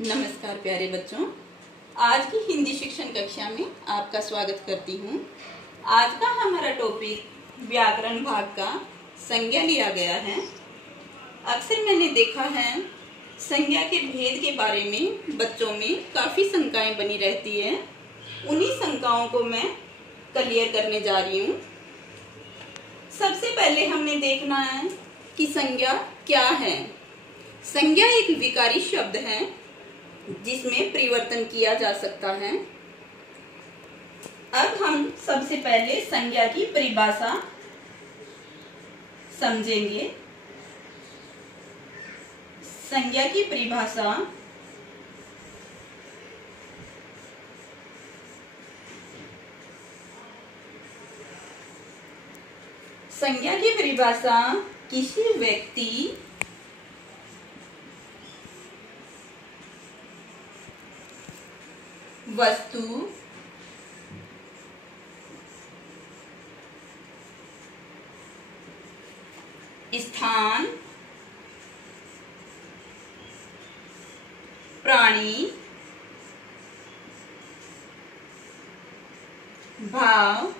नमस्कार प्यारे बच्चों, आज की हिंदी शिक्षण कक्षा में आपका स्वागत करती हूँ। आज का हमारा टॉपिक व्याकरण भाग का संज्ञा लिया गया है। अक्सर मैंने देखा है संज्ञा के भेद के बारे में बच्चों में काफ़ी शंकाएं बनी रहती है। उन्हीं शंकाओं को मैं क्लियर करने जा रही हूँ। सबसे पहले हमने देखना है कि संज्ञा क्या है। संज्ञा एक विकारी शब्द है जिसमें परिवर्तन किया जा सकता है। अब हम सबसे पहले संज्ञा की परिभाषा समझेंगे। संज्ञा की परिभाषा किसी व्यक्ति, वस्तु, स्थान, प्राणी, भाव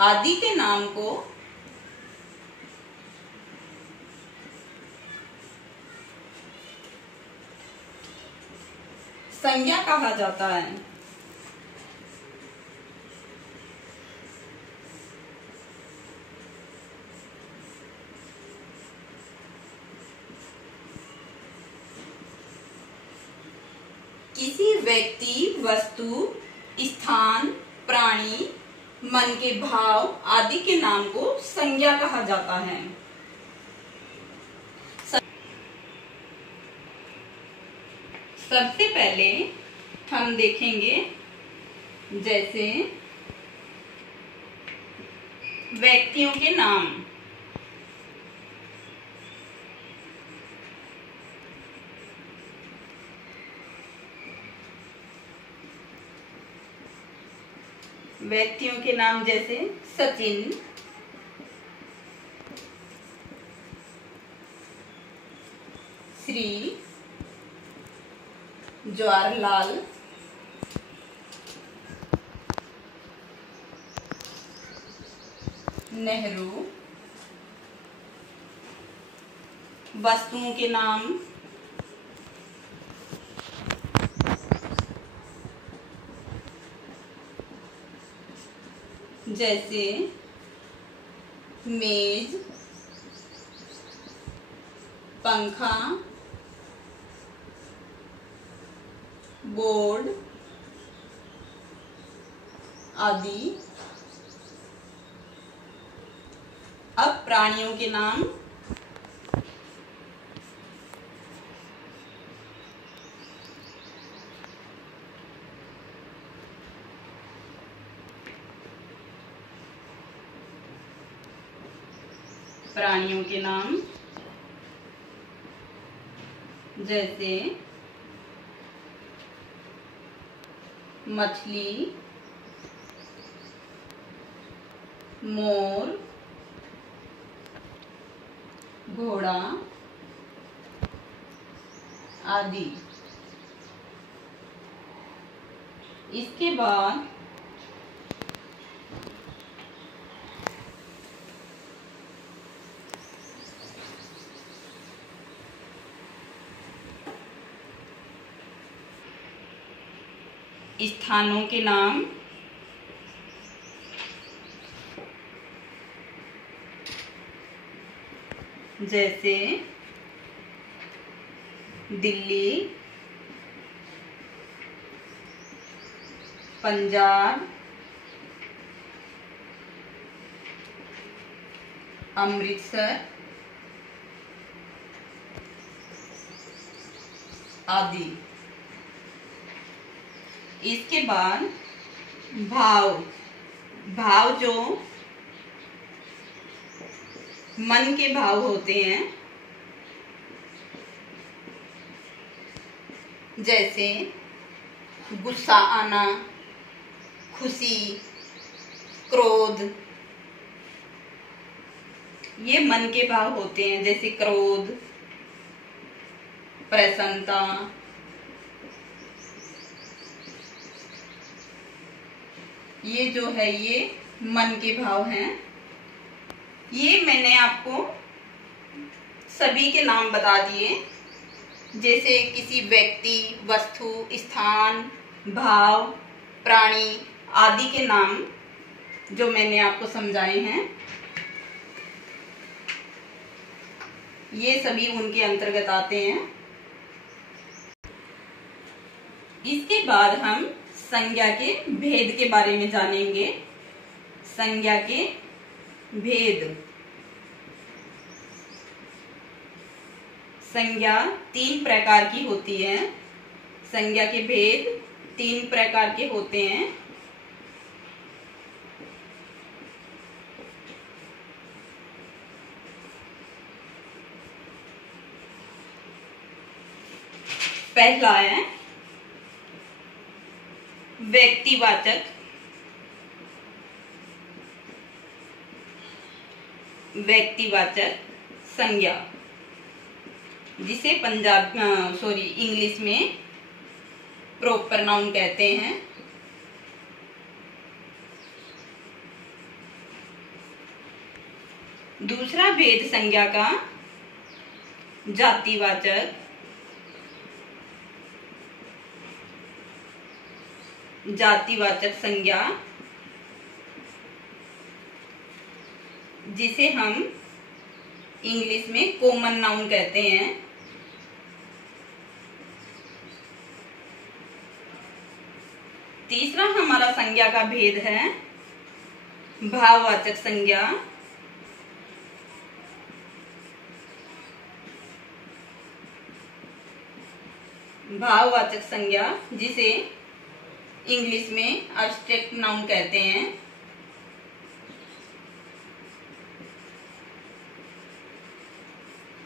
आदि के नाम को संज्ञा कहा जाता है। किसी व्यक्ति, वस्तु, स्थान, प्राणी, मन के भाव आदि के नाम को संज्ञा कहा जाता है। सबसे पहले हम देखेंगे जैसे व्यक्तियों के नाम। व्यक्तियों के नाम जैसे सचिन, श्री, जवाहरलाल, नेहरू। वस्तुओं के नाम जैसे मेज, पंखा, बोर्ड आदि। अब प्राणियों के नाम जैसे मछली, मोर, घोड़ा आदि। इसके बाद स्थानों के नाम जैसे दिल्ली, पंजाब, अमृतसर आदि। इसके बाद भाव जो मन के भाव होते हैं जैसे गुस्सा आना, खुशी, क्रोध, ये मन के भाव होते हैं, जैसे क्रोध, प्रसन्नता, ये जो है ये मन के भाव हैं। ये मैंने आपको सभी के नाम बता दिए, जैसे किसी व्यक्ति, वस्तु, स्थान, भाव, प्राणी आदि के नाम जो मैंने आपको समझाए हैं, ये सभी उनके अंतर्गत आते हैं। इसके बाद हम संज्ञा के भेद के बारे में जानेंगे। संज्ञा के भेद। संज्ञा 3 प्रकार की होती है। संज्ञा के भेद 3 प्रकार के होते हैं। पहला है व्यक्तिवाचक। व्यक्तिवाचक संज्ञा, जिसे इंग्लिश में प्रॉपर नाउन कहते हैं। दूसरा भेद संज्ञा का जातिवाचक। जातिवाचक संज्ञा, जिसे हम इंग्लिश में कॉमन नाउन कहते हैं। तीसरा हमारा संज्ञा का भेद है भाववाचक संज्ञा। भाववाचक संज्ञा, जिसे इंग्लिश में एब्स्ट्रैक्ट नाउन कहते हैं।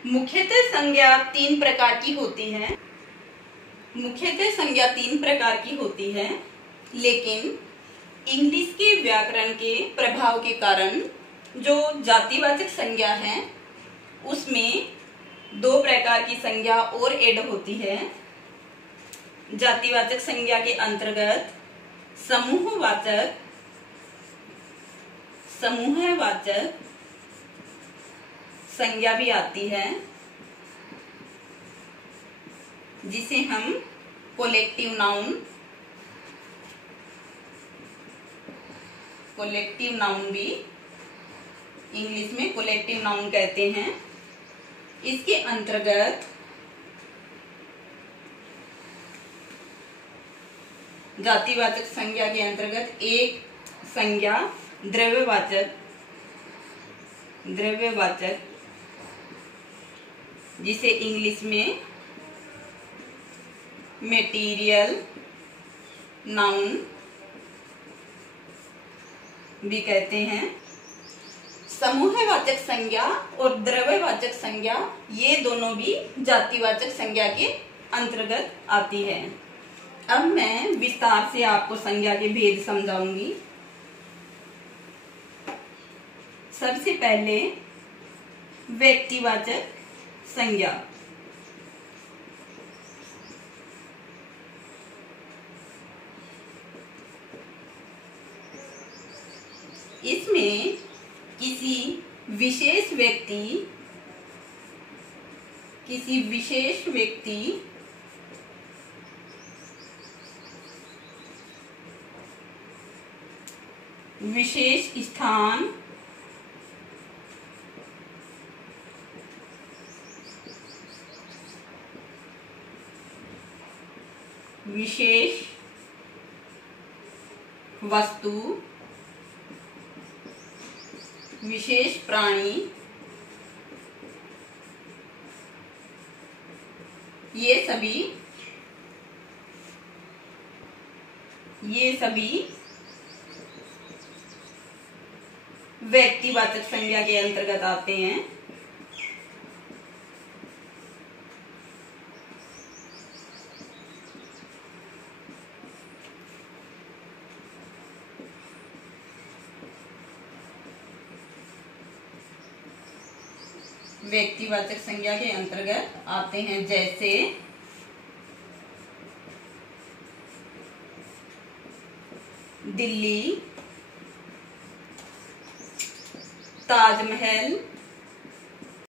मुख्यतः संज्ञा 3 प्रकार की होती है। मुख्यतः संज्ञा 3 प्रकार की होती है, लेकिन इंग्लिश के व्याकरण के प्रभाव के कारण जो जातिवाचक संज्ञा है उसमें 2 प्रकार की संज्ञा और ऐड होती है। जातिवाचक संज्ञा के अंतर्गत समूहवाचक, समूहवाचक संज्ञा भी आती है, जिसे हम कलेक्टिव नाउन भी इंग्लिश में कलेक्टिव नाउन कहते हैं। इसके अंतर्गत जातिवाचक संज्ञा के अंतर्गत एक संज्ञा द्रव्यवाचक, जिसे इंग्लिश में मेटीरियल नाउन भी कहते हैं। समूहवाचक संज्ञा और द्रव्यवाचक संज्ञा, ये दोनों भी जातिवाचक संज्ञा के अंतर्गत आती है। अब मैं विस्तार से आपको संज्ञा के भेद समझाऊंगी। सबसे पहले व्यक्तिवाचक संज्ञा। इसमें किसी विशेष व्यक्ति विशेष स्थान, विशेष वस्तु, विशेष प्राणी, ये सभी व्यक्तिवाचक संज्ञा के अंतर्गत आते हैं। व्यक्तिवाचक संज्ञा के अंतर्गत आते हैं, जैसे दिल्ली, ताजमहल,